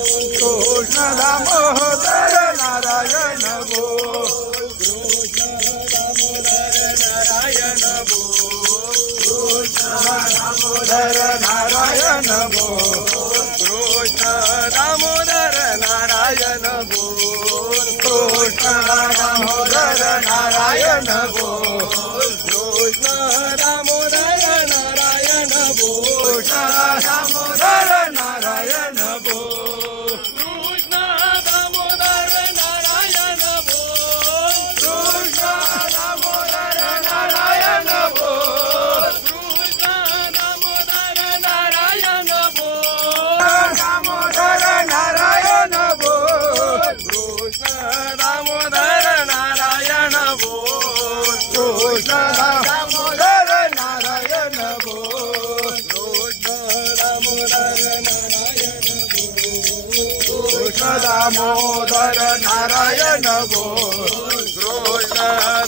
कृष्ण दामोदर नारायण बोल, कृष्ण दामोदर नारायण बोल, कृष्ण दामोदर नारायण बोल, कृष्ण दामोदर नारायण बोल, कृष्ण दामोदर नारायण बोल, कृष्ण दामोदर नारायण बोल, कृष्ण दामोदर नारायण बोल, कृष्ण दामोदर नारायण बोल, कृष्ण दामोदर नारायण बोल, कृष्ण दामोदर नारायण बोल, दामोदर नारायण बोल, कृष्ण दामोदर नारायण बोल, कृष्ण दामोदर नारायण बोल, कृष्ण दामोदर नारायण बोल, कृष्ण दामोदर नारायण बोल, कृष्ण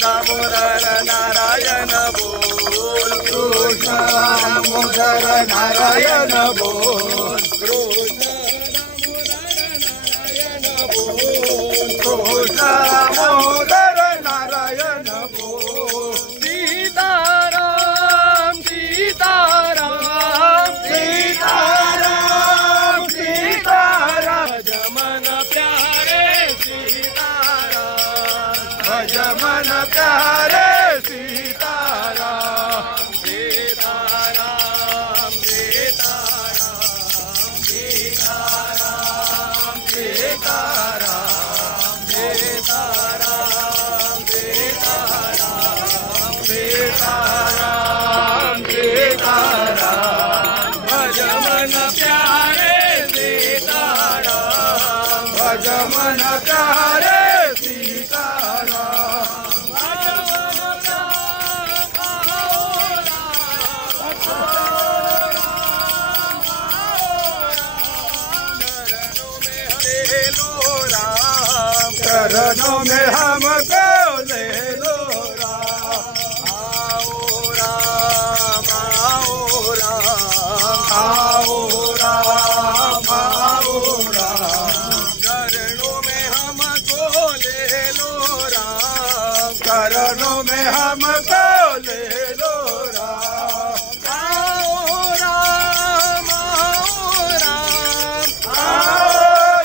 दामोदर नारायण बोल, कृष्ण दामोदर नारायण बोल, कृष्ण दामोदर नारायण बोल, कृष्ण दामोदर नारायण बोल, सीताराम सीताराम सीताराम सीताराम भज मन प्यारे सीताराम, भज मन प्यारे सीताराम, सीताराम सीताराम सीताराम सीताराम सीताराम सीताराम सीताराम सीताराम भज मन प्यारे सीताराम, भज मन प्यारे सीताराम, चरणों में हमको ले लो राम, आओ राम आओ राम, आओ राम आओ राम, चरणों में हमको ले लो राम, चरणों में हमको ले लो राम, आओ राम आओ राम, आओ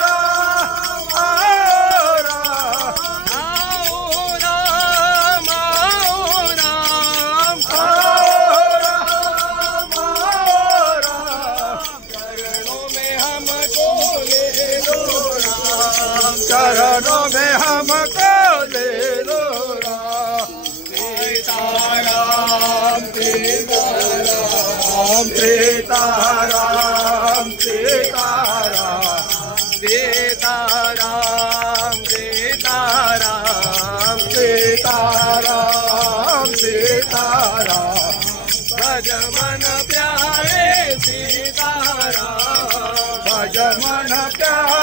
राम आओ राम, आओ राम आओ राम, आओ राम आओ राम, चरणों में हमको ले लो राम, चरणों में हमको ले लो राम, सीताराम सीताराम सीताराम सीताराम सीताराम सीताराम सीताराम सीताराम भज मन प्यारे सीताराम, भज मन प्यारे